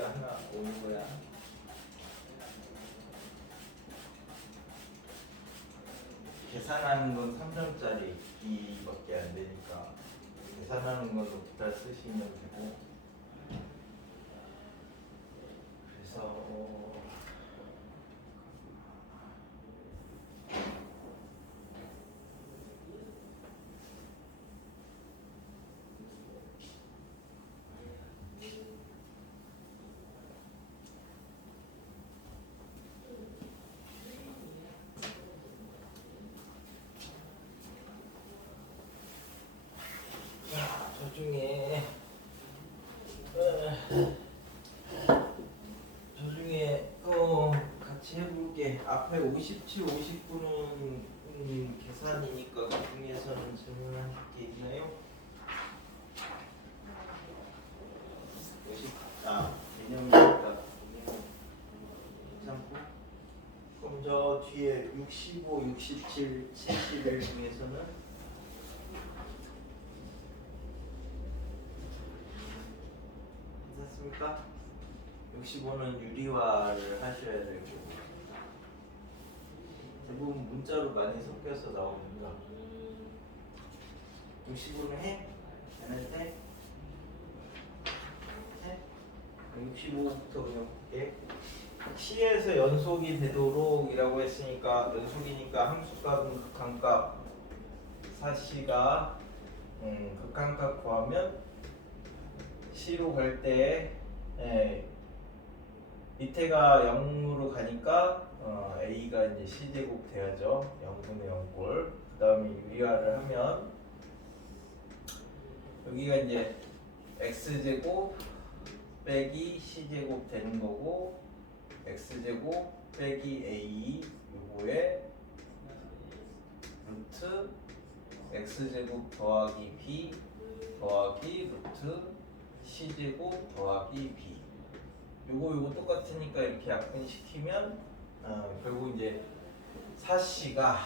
문제가 하나 오는 거야. 계산하는 건 3점짜리 B밖에 안 되니까 계산하는 건 옵탈 쓰시면 되고. 그래서 저 중에 같이 해볼게. 앞에 57, 59는 계산이니까 그 중에서는 질문하실 게 있나요? 50, 개념이니까 괜찮고. 그럼 저 뒤에 65, 67, 70을 중에서는 괜찮습니까? 65는 유리화를 하셔야 되고 대부분 문자로 많이 섞여서 나옵니다. 65는 해? 얘한테? 해? 65부터 그냥 볼게. C에서 연속이 되도록 이라고 했으니까 연속이니까 함수값은 극한값 4C가 극한값 구하면 C로 갈 때 밑에가 0으로 가니까 A가 이제 C제곱 돼야죠. 0분의 0꼴. 그 다음에 유리화를 하면 여기가 이제 X제곱 빼기 C제곱 되는 거고 X제곱 빼기 A 요거에 루트 X제곱 더하기 B 더하기 루트 C제곱 더하기 B 요거 똑같으니까 이렇게 약분시키면 결국 이제 4C가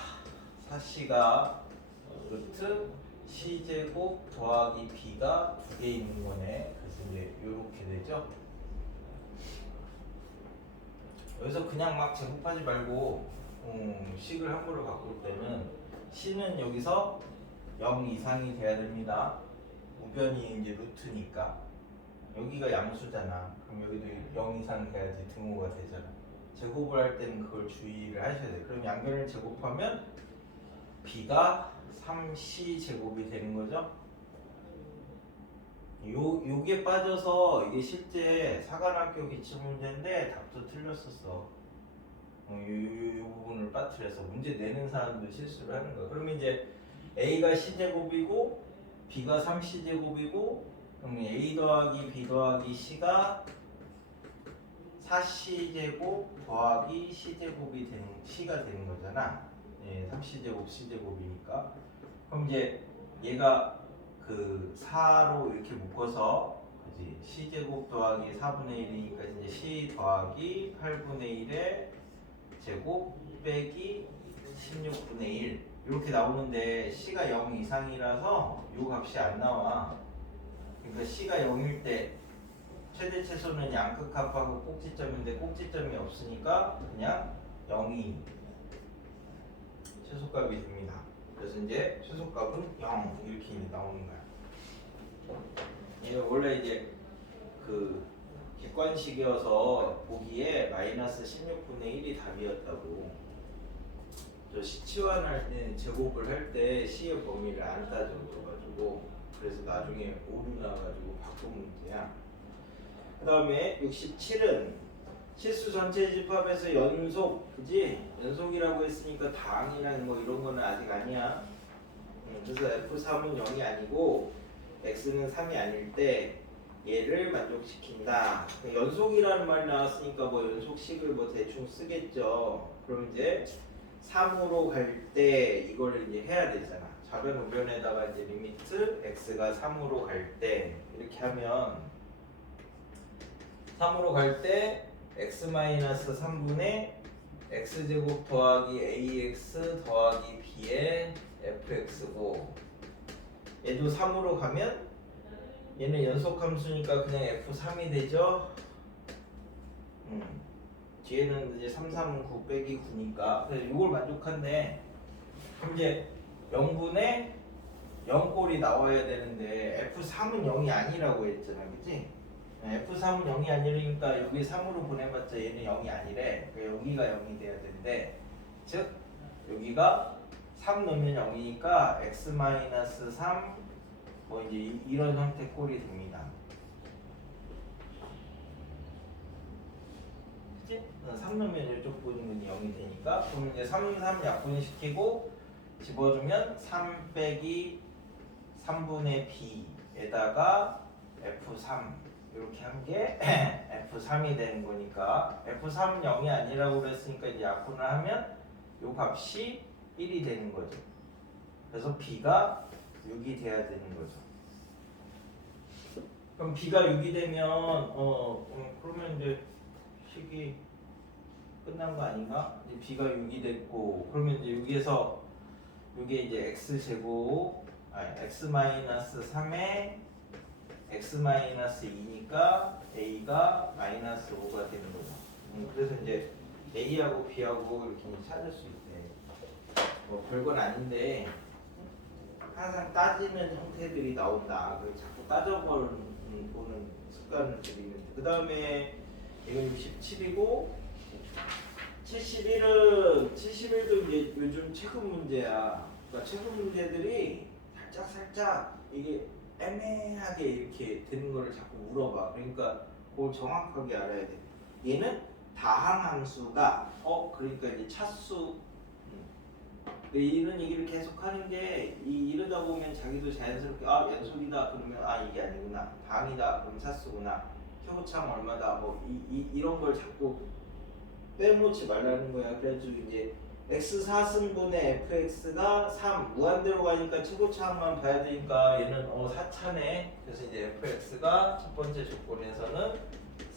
루트 C제곱 더하기 B가 두 개 있는 거네. 그래서 이제 요렇게 되죠. 여기서 그냥 막 제곱하지 말고 식을 함부로 바꿀 때는 C는 여기서 0 이상이 돼야 됩니다. 우변이 이제 루트니까 여기가 양수잖아. 그럼 여기도 0 이상 돼야지 등호가 되잖아. 제곱을 할 때는 그걸 주의를 하셔야 돼. 그럼 양변을 제곱하면 B가 3C 제곱이 되는 거죠. 요게 빠져서 이게 실제 사관학교 기출 문제인데 답도 틀렸었어. 요 부분을 빠뜨려서 문제 내는 사람도 실수를 하는 거야. 그러면 이제 A가 C제곱이고 B가 3C제곱이고 그럼 A 더하기 B 더하기 C가 4C제곱 더하기 C제곱이 되는 C가 되는 거잖아. 3C제곱 C제곱이니까. 그럼 이제 얘가 그 4로 이렇게 묶어서 그지 C제곱 더하기 4분의 1이니까 이제 C 더하기 8분의 1의 제곱 빼기 16분의 1 이렇게 나오는데 C가 0 이상이라서 이 값이 안 나와. 그러니까 C가 0일 때 최대 최소는 양극합하고 꼭지점인데 꼭지점이 없으니까 그냥 0이 최소값이 됩니다. 그래서 이제 최소값은 0 이렇게 나오는 거야. 얘 원래 이제 그 객관식이어서 보기에 마이너스 16분의 1이 답이었다고. 저 C 치환할 때 제곱을 할 때 C의 범위를 안 따져줘가지고 그래서 나중에 오류 나가지고 바꾼 문제야. 그 다음에 67은 실수 전체 집합에서 연속, 그지? 연속이라고 했으니까 당이랑 뭐 이런 거는 아직 아니야. 그래서 F3은 0이 아니고 X는 3이 아닐 때 얘를 만족시킨다. 연속이라는 말이 나왔으니까 뭐 연속식을 뭐 대충 쓰겠죠. 그럼 이제 3으로 갈 때 이거를 이제 해야 되잖아. 좌변 우변에다가 이제 리미트 x가 3으로 갈 때 이렇게 하면 3으로 갈 때 x-3분의 x제곱 더하기 ax 더하기 b의 fx고 얘도 3으로 가면 얘는 연속함수니까 그냥 f3이 되죠. 뒤에는 이제 3, 3, 9 빼기 9니까 그래서 이걸 만족한데 그럼 이제 0분의 0꼴이 나와야 되는데 F3은 0이 아니라고 했잖아, 그치? F3은 0이 아니니까 여기 3으로 보내봤자 얘는 0이 아니래. 그러니까 여기가 0이 돼야 되는데 즉 여기가 3 넣으면 0이니까 x-3 뭐 이제 이런 형태 꼴이 됩니다. 그치? 3 넣으면 이쪽 분이 0이 되니까 그럼 이제 3, 3 약분시키고 집어주면 3 빼기 3분의 b에다가 F3 이렇게 한 게 F3이 되는 거니까 F3은 0이 아니라고 그랬으니까 이제 약분을 하면 요 값이 1이 되는 거죠. 그래서 b가 6이 돼야 되는 거죠. 그럼 b가 6이 되면 그러면 이제 식이 끝난 거 아닌가? 이제 b가 6이 됐고 그러면 이제 여기에서 이게 이제 x제곱 x-3에 x-2니까 a가 -5가 되는 거죠. 그래서 이제 a하고 b하고 이렇게 찾을 수 있대. 뭐 별건 아닌데 항상 따지는 형태들이 나온다. 그래서 자꾸 따져보는 습관을 들이면 돼. 그 다음에 이건 67이고 71도 이제 요즘 최근 문제야. 그러니까 최근 문제들이 살짝 이게 애매하게 이렇게 되는 거를 자꾸 물어봐. 그러니까 그걸 정확하게 알아야 돼. 얘는 다항함수가 그러니까 이제 차수 이런 얘기를 계속 하는 게 이러다 보면 자기도 자연스럽게 연속이다 그러면 이게 아니구나, 다항이다 그러면 차수구나, 최고차항 얼마다 이런 걸 자꾸 빼놓지 말라는 거야. 그래가지고 이제 x4승분의 fx가 3 무한대로 가니까 최고차항만 봐야 되니까 얘는 4차네. 그래서 이제 fx가 첫 번째 조건에서는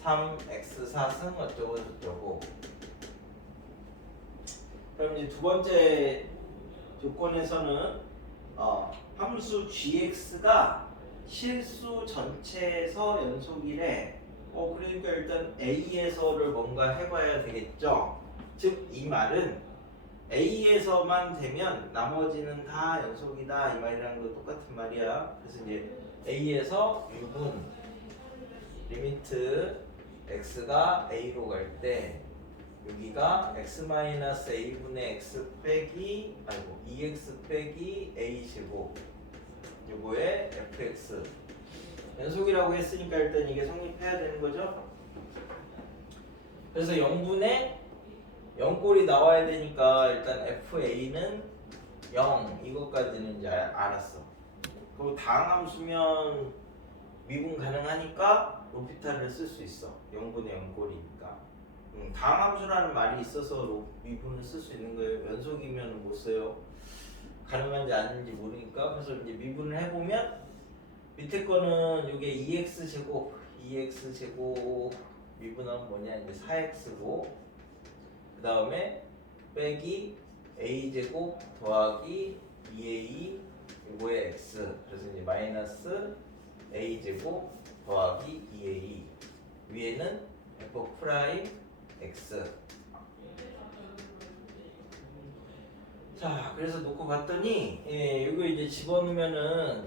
3x4승 어쩌고 저쩌고. 그럼 이제 두 번째 조건에서는 함수 gx가 실수 전체에서 연속이래. 그러니까 일단 A에서를 뭔가 해봐야 되겠죠. 즉 이 말은 A에서만 되면 나머지는 다 연속이다 이 말이랑 도 똑같은 말이야. 그래서 이제 A에서 유분 리미트 x가 A로 갈 때 여기가 x-a분의 x 빼기 2x 빼기 a 제곱 요거에 fx 연속이라고 했으니까 일단 이게 성립해야 되는 거죠. 그래서 0분의 0꼴이 나와야 되니까 일단 FA는 0 이것까지는 이제 알았어. 그리고 다항함수면 미분 가능하니까 로피탈을 쓸 수 있어. 0분의 0꼴이니까. 다항함수라는 말이 있어서 미분을 쓸 수 있는 거예요. 연속이면 못 써요. 가능한지 아닌지 모르니까. 그래서 이제 미분을 해보면 밑에 거는 이게 2x제곱 미분하면 뭐냐 이제 4x고 그 다음에 빼기 a제곱 더하기 2a 요거의 x 그래서 이제 마이너스 a제곱 더하기 2a 위에는 f 프라임 x. 자 그래서 놓고 봤더니 이거 이제 집어넣으면은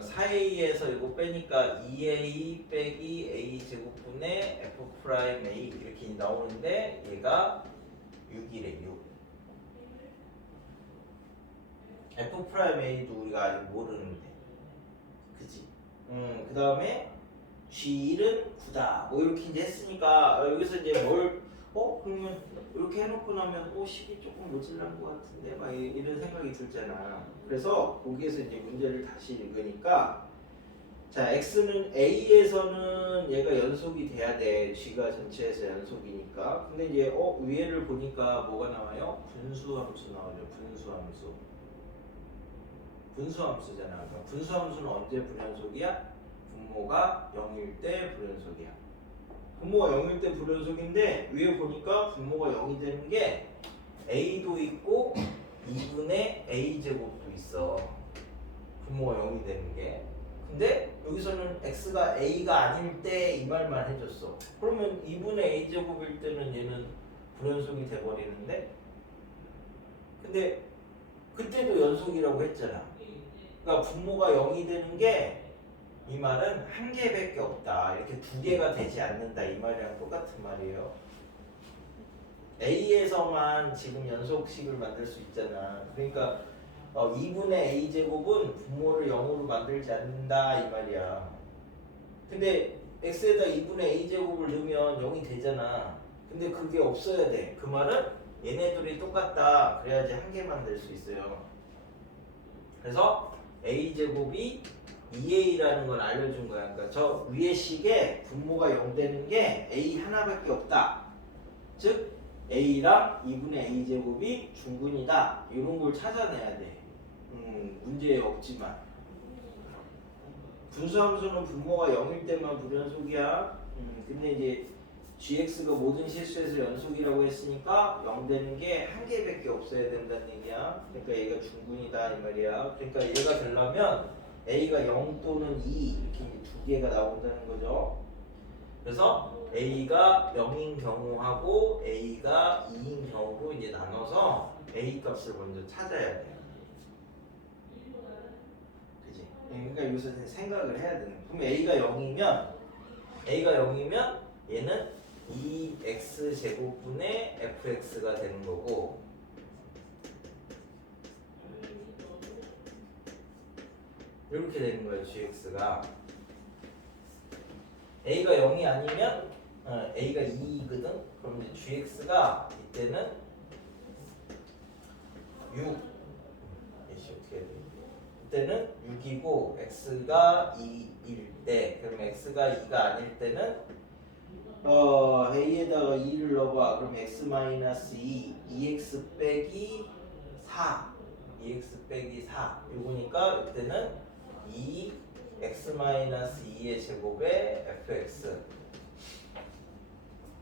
4a에서 이거 빼니까 2a 빼기 a 제곱분의 f 프라임 a 이렇게 나오는데 얘가 6이래 6. f 프라임 a도 우리가 아직 모르는데 그치? 그 다음에 g1은 9다 뭐 이렇게 이제 했으니까 여기서 이제 뭘 그러면 이렇게 해놓고 나면 10이 조금 모질란 것 같은데 막 이런 생각이 들잖아. 그래서 거기에서 이제 문제를 다시 읽으니까 자 x는 a에서는 얘가 연속이 돼야 돼. g가 전체에서 연속이니까. 근데 이제 위에를 보니까 뭐가 나와요? 분수함수 나오죠. 분수함수잖아. 그러니까 분수함수는 언제 불연속이야? 분모가 0일 때 불연속이야. 분모가 0일 때 불연속인데 위에 보니까 분모가 0이 되는 게 a도 있고 2분의 a 제곱도 있어. 분모가 0이 되는 게. 근데 여기서는 x가 a가 아닐 때 이 말만 해줬어. 그러면 2분의 a 제곱일 때는 얘는 불연속이 돼버리는데, 근데 그때도 연속이라고 했잖아. 그러니까 분모가 0이 되는 게 이 말은 한 개밖에 없다. 이렇게 두 개가 되지 않는다. 이 말이랑 똑같은 말이에요. A에서만 지금 연속식을 만들 수 있잖아. 그러니까 2분의 A 제곱은 분모를 0으로 만들지 않는다 이 말이야. 근데 x에다 2분의 A 제곱을 넣으면 0이 되잖아. 근데 그게 없어야 돼. 그 말은 얘네들이 똑같다. 그래야지 한 개만 될 수 있어요. 그래서 A 제곱이 2A라는 걸 알려준 거야. 그러니까 저 위의 식에 분모가 0 되는 게 A 하나밖에 없다. 즉 A랑 2분의 A 제곱이 중근이다. 이런 걸 찾아내야 돼. 문제 없지만 분수함수는 분모가 0일 때만 불연속이야. 근데 이제 gx가 모든 실수에서 연속이라고 했으니까 0 되는 게 한 개밖에 없어야 된다는 얘기야. 그러니까 얘가 중근이다 이 말이야. 그러니까 얘가 되려면 a가 0 또는 2 이렇게 두 개가 나온다는 거죠. 그래서 a가 0인 경우하고 a가 2인 경우로 이제 나눠서 a 값을 먼저 찾아야 돼요. 그지? 그러니까 여기서 생각을 해야 되는. 그럼 a가 0이면 얘는 2x 제곱분의 fx가 되는 거고, 이렇게 되는 거예요. gx가 a가 0이 아니면 a가 2이거든. 그럼 이제 gx가 이때는 6 어떻게 해야 돼? 이때는 6이고 x가 2일 때, 그럼 x가 2가 아닐 때는 a에다가 2를 넣어봐. 그럼 x-2 2x 빼기 4 2x 빼기 4 이거니까 이때는 2x-2의 제곱에 fx.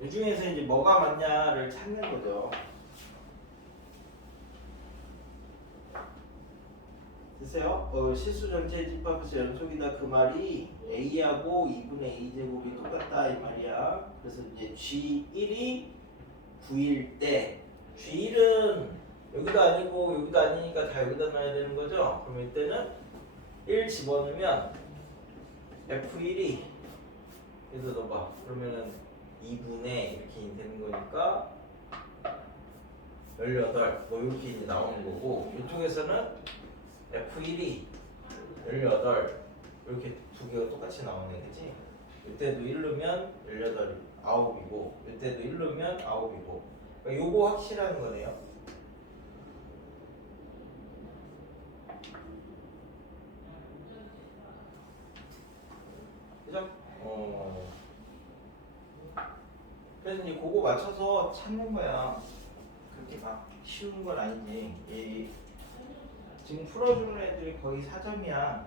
이 중에서 이제 뭐가 맞냐를 찾는 거죠. 됐어요? 실수 전체 집합에서 연속이다 그 말이 a하고 2분의 a 제곱이 똑같다 이 말이야. 그래서 이제 g1이 9일 때 g1은 여기도 아니고 여기도 아니니까 다 여기다 넣어야 되는 거죠. 그럼 이때는 1 집어넣으면 f1이 여기다 넣어봐. 그러면은 2분의 이렇게 되는 거니까 18 뭐 이렇게 이제 나오는 거고, 이쪽에서는 F1이 18 이렇게 두 개가 똑같이 나오네. 그치? 이때도 1 넣으면 18 9이고 이때도 1 넣으면 9이고, 그러니까 요거 확실한 거네요. 그죠? 그래서 이제 그거 맞춰서 찾는 거야. 그렇게 막 쉬운 건 아니지. 지금 풀어주는 애들이 거의 4점이야.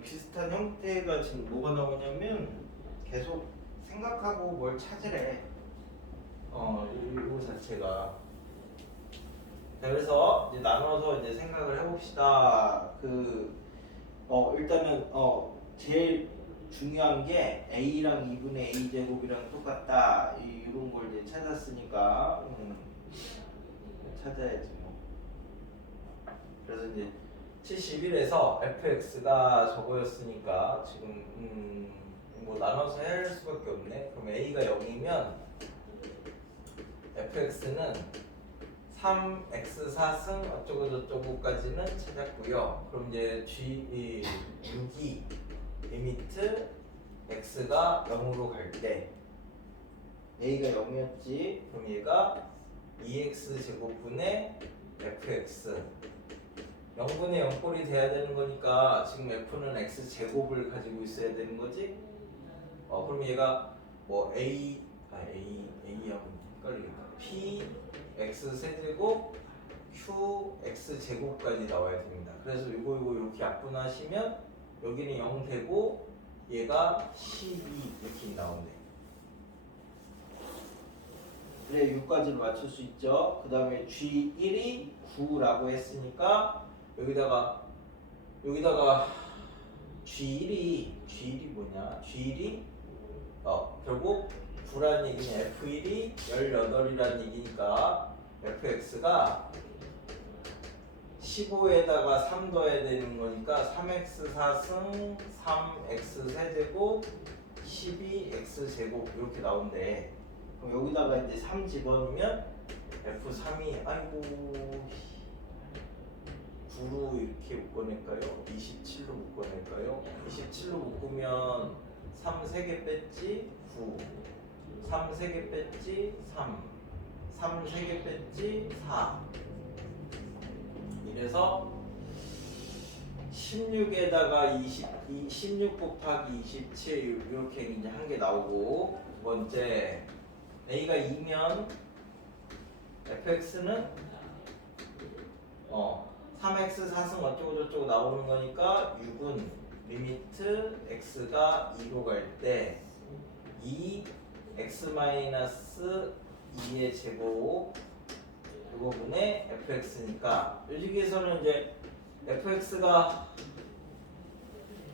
비슷한 형태가 지금 뭐가 나오냐면 계속 생각하고 뭘 찾으래. 이거 자체가. 자, 그래서 이제 나눠서 이제 생각을 해봅시다. 일단은 제일 중요한 게 a랑 2분의 a 제곱이랑 똑같다. 이런 걸 이제 찾았으니까 찾아야지 뭐. 그래서 이제 71에서 fx가 저거였으니까 지금 뭐 나눠서 해야 할 수밖에 없네. 그럼 a가 0이면 fx는 3x 4승 어쩌고 저쩌고까지는 찾았고요. 그럼 이제 g6이 리미트 x가 0으로 갈 때 a가 0이었지. 그럼 얘가 2x 제곱분의 fx 0분의 0꼴이 돼야 되는 거니까 지금 f는 x 제곱을 가지고 있어야 되는 거지. 그럼 얘가 뭐 a하면 헷갈리겠다. p x 세제곱 q x 제곱까지 나와야 됩니다. 그래서 이거 이렇게 약분하시면 여기는 0 되고 얘가 12 이렇게 나오네. 그래 6까지를 맞출 수 있죠. 그 다음에 G1이 9라고 했으니까 여기다가 G1이 뭐냐? G1이 결국 9란 얘기는 F1이 18이란 얘기니까 fx가 15에다가 3 더해야 되는 거니까 3x 4승 3x 세제곱 12x 제곱 이렇게 나온대. 그럼 여기다가 이제 3 집어넣으면 f3이 아이고 9로 이렇게 묶어낼까요? 27로 묶어낼까요? 27로 묶으면 3 3개 뺐지 9 3 3개 뺐지 3 3 3개 뺐지 4 이래서 16에다가 16 곱하기 27 이렇게 이제 한 개 나오고 두 번째 a가 2면 fx는 3x 4승 어쩌고저쩌고 나오는 거니까 6은 리미트 x가 2로 갈 때 2x-2의 제곱 그거분의 fx니까 여기에서는 이제 fx가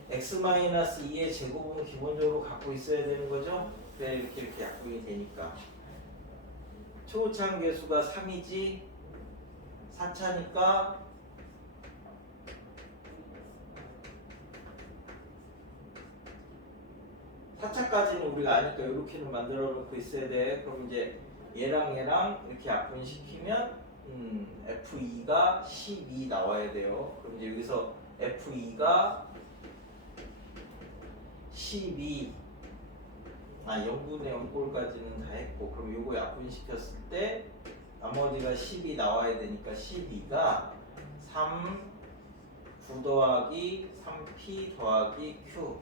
x-2의 제곱은 기본적으로 갖고 있어야 되는 거죠. 그래 이렇게 약분이 되니까 초고차항 계수가 3이지 4차니까 사차까지는 우리가 아니까 이렇게는 만들어 놓고 있어야 돼. 그럼 이제 얘랑 이렇게 약분시키면 F2가 12 나와야 돼요. 그럼 이제 여기서 F2가 12 0분의 0꼴까지는 다 했고 그럼 요거 약분시켰을 때 나머지가 10이 나와야 되니까 12가 3 9 더하기 3p 더하기 q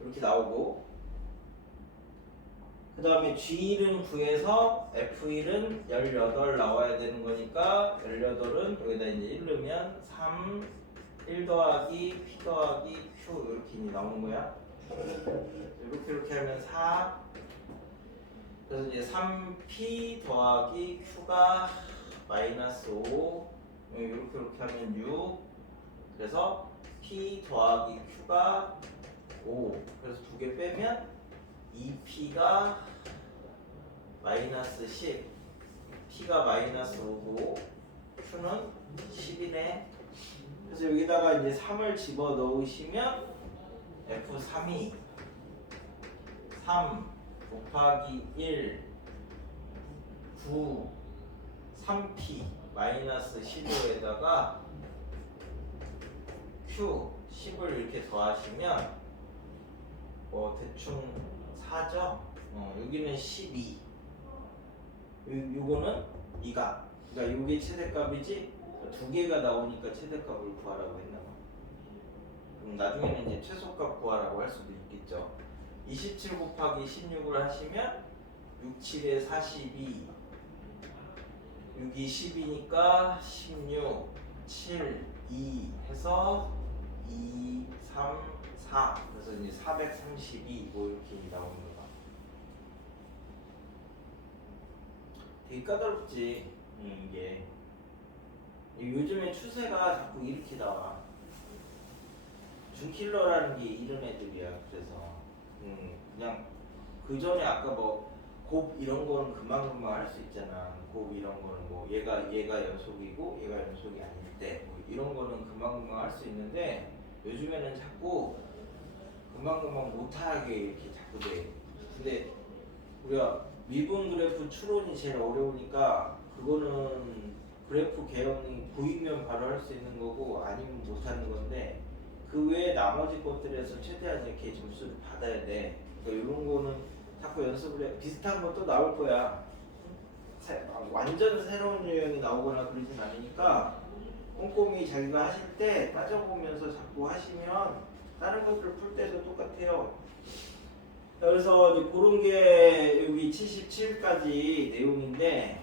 이렇게 나오고 그 다음에 G1은 9에서 F1은 18 나와야 되는 거니까 18은 여기다 이제 1 넣으면 3 1 더하기 p 더하기 q 이렇게 나오는 거야. 이렇게 하면 4 그래서 이제 3p 더하기 q가 마이너스 5 이렇게 하면 6 그래서 p 더하기 q가 5 그래서 두 개 빼면 2p가 마이너스 10 p가 마이너스 5고 q는 10이네. 그래서 여기다가 이제 3을 집어 넣으시면 f3이 3 곱하기 1 9 3p 마이너스 15에다가 q 10을 이렇게 더하시면 대충 4죠? 여기는 12 요거는 2가 그러니까 요게 최대값이지 두 개가 나오니까 최대값을 구하라고 했나 봐. 그럼 나중에는 이제 최소값 구하라고 할 수도 있겠죠. 27 곱하기 16을 하시면 6, 7에 42 6이 10이니까 16 7, 2 해서 2, 3, 4 그래서 이제 432 뭐 이렇게 나오는 거다. 되게 까다롭지 이게. 요즘에 추세가 자꾸 이렇게 나와. 준킬러라는 게 이런 애들이야. 그래서 그냥 그 전에 아까 뭐 곱 이런 거는 금방금방 할 수 있잖아. 곱 이런 거는 뭐 얘가 연속이고 얘가 연속이 아닐 때 뭐 이런 거는 금방금방 할 수 있는데 요즘에는 자꾸 금방금방 못하게 이렇게 자꾸 돼. 근데 우리가 미분 그래프 추론이 제일 어려우니까 그거는 그래프 개형이 보이면 바로 할 수 있는 거고 아니면 못하는 건데 그 외에 나머지 것들에서 최대한 이렇게 점수를 받아야 돼. 그러니까 이런 거는 자꾸 연습을 해. 비슷한 것도 나올 거야. 완전 새로운 유형이 나오거나 그러진 않으니까 꼼꼼히 자기가 하실 때 따져보면서 자꾸 하시면 다른 것들 풀 때도 똑같아요. 그래서 이제 그런 게 여기 77까지 내용인데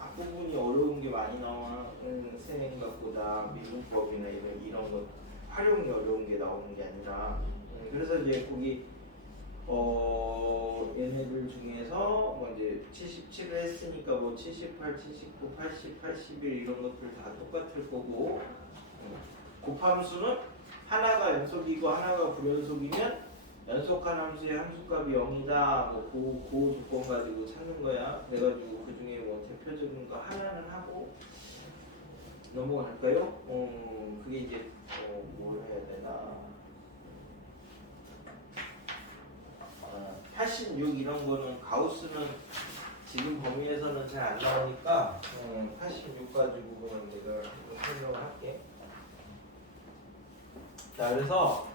앞부분이 어려운 게 많이 나오는 생각보다 미분법이나 이런 것 활용이 어려운 게 나오는 게 아니라 그래서 이제 거기 얘네들 중에서 뭐 이제 77을 했으니까 뭐 78, 79, 80, 81 이런 것들 다 똑같을 거고 곱함수는 하나가 연속이고 하나가 불연속이면 연속한 함수의 함수값이 0이다. 그 조건 가지고 찾는 거야. 그래가지고 그 중에 뭐 대표적인 거 하나는 하고 넘어갈까요? 그게 이제 뭘 해야 되나? 86 이런 거는 가우스는 지금 범위에서는 잘 안 나오니까 86 가지고 그냥 내가 한번 설명을 할게. 자, 그래서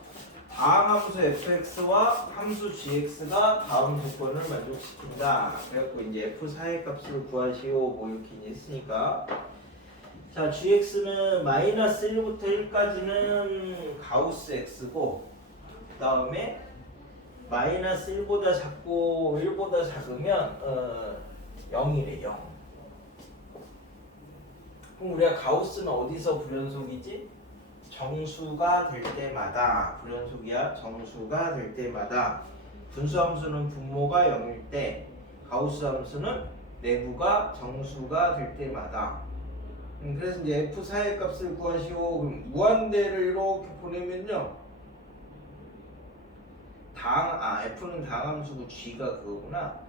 다음 함수 fx와 함수 gx가 다음 조건을 만족시킨다. 그래갖고 이제 f4의 값을 구하시오 뭐 이렇게 이제 했으니까, 자 gx는 마이너스 1부터 1까지는 가우스 x고, 그 다음에 마이너스 1보다 작고 1보다 작으면 0이래 0. 그럼 우리가 가우스는 어디서 불연속이지? 정수가 될 때마다. 불연속이야. 정수가 될 때마다. 분수함수는 분모가 0일 때, 가우스 함수는 내부가 정수가 될 때마다. 그래서 이제 f4의 값을 구하시오. 그럼 무한대를 이렇게 보내면요, f는 당함수고 g가 그거구나.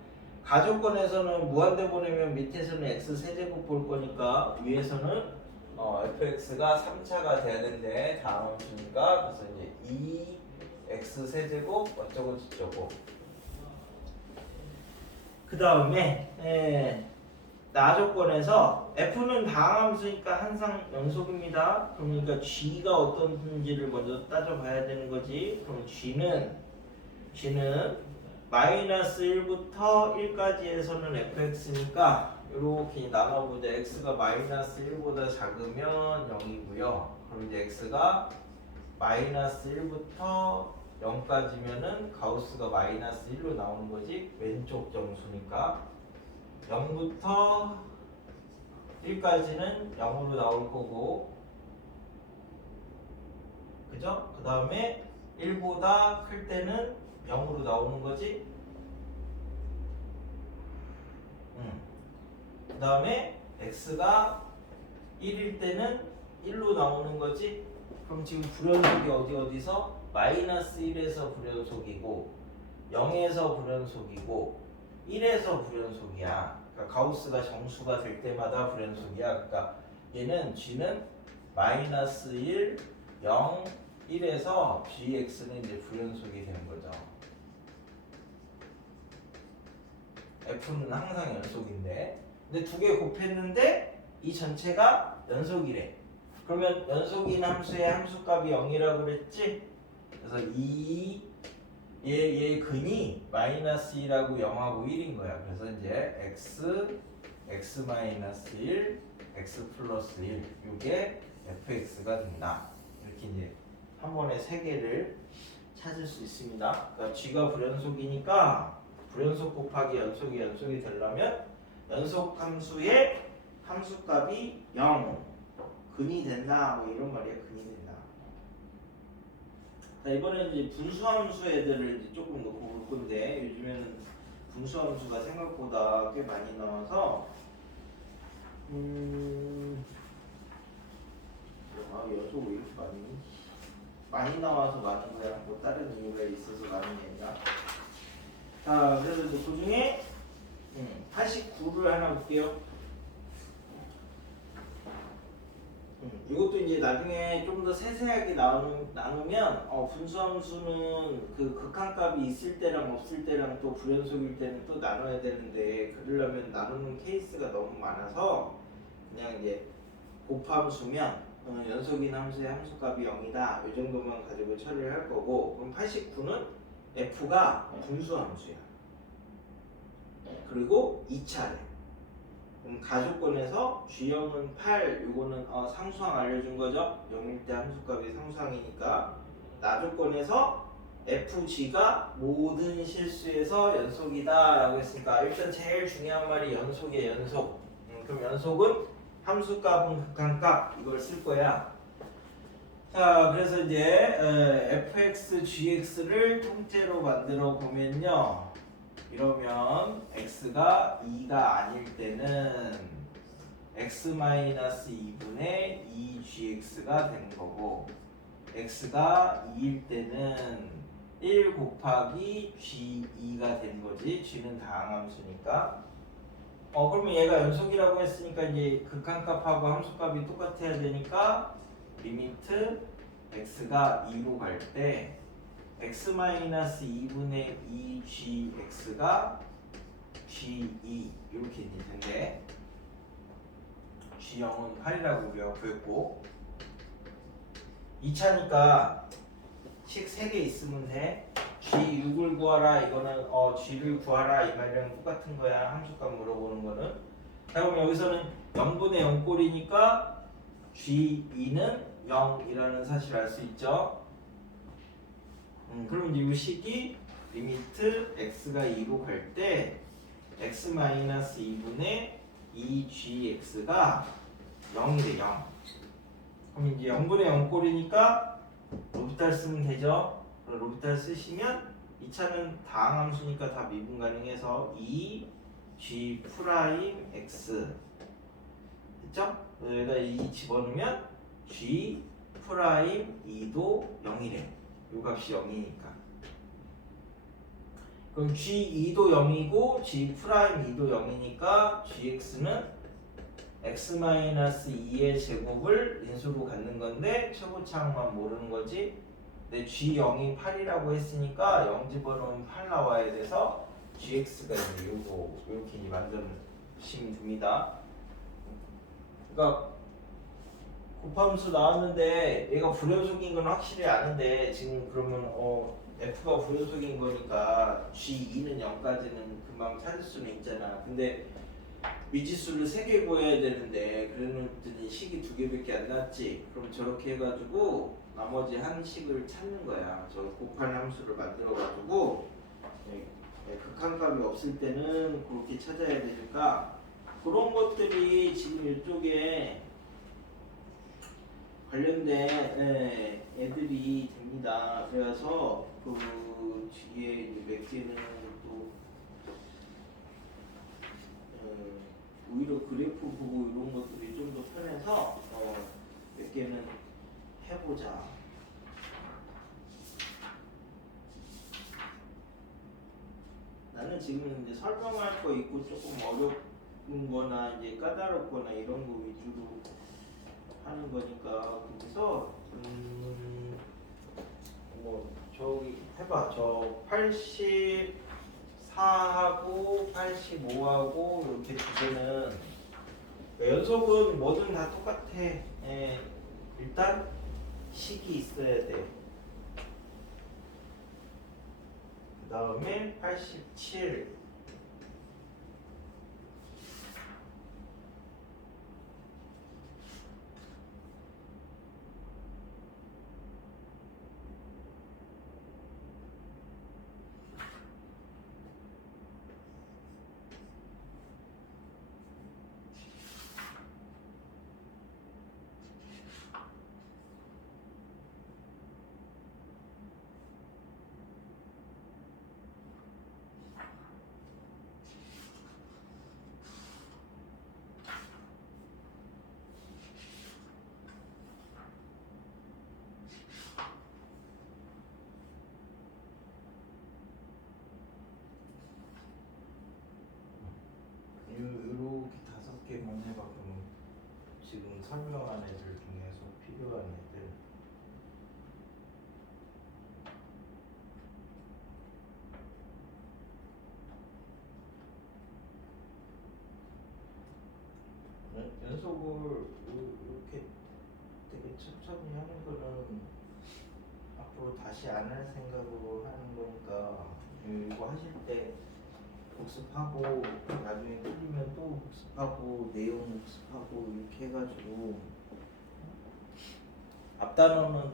가조건에서는 무한대 보내면 밑에서는 x 세제곱 볼 거니까 위에서는 fx가 3차가 돼야 되는데 당함수니까, 그래서 이제 2x 세제곱 어쩌고 저쩌고. 그 다음에 나조건에서 f는 당함수니까 항상 연속입니다. 그러니까 g가 어떤지를 먼저 따져봐야 되는 거지. 그럼 g는 마이너스 1부터 1까지에서는 fx니까 이렇게 나눠보자. x가 마이너스 1보다 작으면 0이고요. 그럼 이제 x가 마이너스 1부터 0까지면은 가우스가 마이너스 1로 나오는 거지. 왼쪽 정수니까 0부터 1까지는 0으로 나올 거고, 그죠? 그 다음에 1보다 클 때는 0으로 나오는 거지. 그 다음에 x가 1일 때는 1로 나오는 거지. 그럼 지금 불연속이 어디서? 마이너스 1에서 불연속이고 0에서 불연속이고 1에서 불연속이야. 그러니까 가우스가 정수가 될 때마다 불연속이야. 그러니까 얘는 g는 마이너스 1, 0, 1에서 gx는 이제 불연속이 되는 거죠. f는 항상 연속인데, 근데 두 개 곱했는데 이 전체가 연속이래. 그러면 연속인 함수의 함수값이 0이라고 그랬지? 그래서 얘 근이 마이너스 2하고 0하고 1인 거야. 그래서 이제 x 마이너스 1, x 플러스 1 이게 fx가 된다. 이렇게 이제 한 번에 세 개를 찾을 수 있습니다. 그러니까 g가 불연속이니까 불연속 곱하기 연속이 되려면 연속 함수의 함수값이 0 근이 된다. 뭐 이런 말이야. 근이 된다. 자, 이번에는 이제 분수함수 애들을 이제 조금 놓고 볼 건데, 요즘에는 분수함수가 생각보다 꽤 많이 나와서 연속 왜 이렇게 많이 나와서 많은 거야? 뭐 다른 이유가 있어서 많은 게 아니라. 자, 그래서 이제 그 중에 89를 하나 볼게요. 이것도 이제 나중에 좀 더 세세하게 나누면 분수함수는 그 극한값이 있을 때랑 없을 때랑 또 불연속일 때는 또 나눠야 되는데, 그러려면 나누는 케이스가 너무 많아서 그냥 이제 곱함수면 연속인 함수의 함수값이 0이다. 이 정도만 가지고 처리를 할 거고, 그럼 89는 f가 분수함수야. 그리고 2차례. 가조건에서 G형은 8, 요거는 상수항 알려준 거죠. 0일 때 함수값이 상수항이니까. 나조건에서 FG가 모든 실수에서 연속이다 라고 했으니까, 일단 제일 중요한 말이 연속이에요. 연속. 그럼 연속은 함수값은 극한값, 이걸 쓸 거야. 자, 그래서 이제 fx, gx를 통째로 만들어 보면요, 이러면 x가 2가 아닐 때는 x-2분의 2gx가 되는 거고, x가 2일 때는 1 곱하기 g2가 되는 거지. g는 다항함수니까. 그러면 얘가 연속이라고 했으니까 이제 극한값하고 함수값이 똑같아야 되니까 리미트 x가 2로 갈 때 x-2분의 2gx가 g2 이렇게 될 텐데 g0은 8이라고 우리가 구했고 2차니까 식 3개 있으면 돼. G6을 구하라 이거는 G를 구하라 이 말이랑 똑같은 거야. 함수값 물어보는 거는. 자 그럼 여기서는 0분의 0꼴이니까 G2는 0이라는 사실을 알 수 있죠. 그럼 이제 이 식이 리미트 x가 2로 갈 때 x-2분의 2gx가 0이 돼 0. 그럼 이제 0분의 0꼴이니까 로피탈 쓰면 되죠. 로피탈 쓰시면 2차는 다항함수니까 다 미분 가능해서 2g 프라임 x 됐죠? 여기다 2 집어넣으면 g 프라임 2도 0이래. 요 값이 0이니까. 그럼 g2도 0이고 g 프라임 2도 0이니까 gx는 x-2의 제곱을 인수로 갖는 건데 최고차항만 모르는 거지. 근데 g0이 8이라고 했으니까 0 집어넣으면 8 나와야 돼서 gx가 이제 요거 이렇게 이제 만드시면 됩니다. 그러니까 곱함수 나왔는데 얘가 불연속인 건 확실히 아는데 지금 그러면 f가 불연속인 거니까 g2는 0까지는 금방 찾을 수는 있잖아. 근데 미지수를 3개 구해야 되는데 그랬더니 식이 2개밖에 안 났지. 그럼 저렇게 해가지고 나머지 한 식을 찾는 거야. 저 곱한 함수를 만들어가지고 극한값이 없을 때는 그렇게 찾아야 되니까 그런 것들이 지금 이쪽에 관련된 애들이 됩니다. 그래서 그 뒤에 몇 개는 또 오히려 그래프 보고 이런 것들이 좀 더 편해서 몇 개는 해보자. 나는 지금 이제 설명할 거 있고 조금 어렵은 거나 이제 까다롭거나 이런 거 위주로 하는 거니까 거기서 뭐 저기 해봐. 저 84하고 85하고 이렇게 두 개는 연속은 뭐든 다 똑같아. 일단 식이 있어야 돼. 그 다음에 87 이렇게 5개만 해봐. 그럼 지금 설명한 애들 중에서 필요한 애들. 연속을 이렇게 되게 천천히 하는 거는 앞으로 다시 안 할 생각으로 하는 거니까 이거 하실 때 복습하고 나중에 틀리면 또 복습하고 내용 복습하고 이렇게 해가지고 앞단어는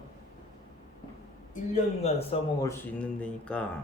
1년간 써먹을 수 있는 데니까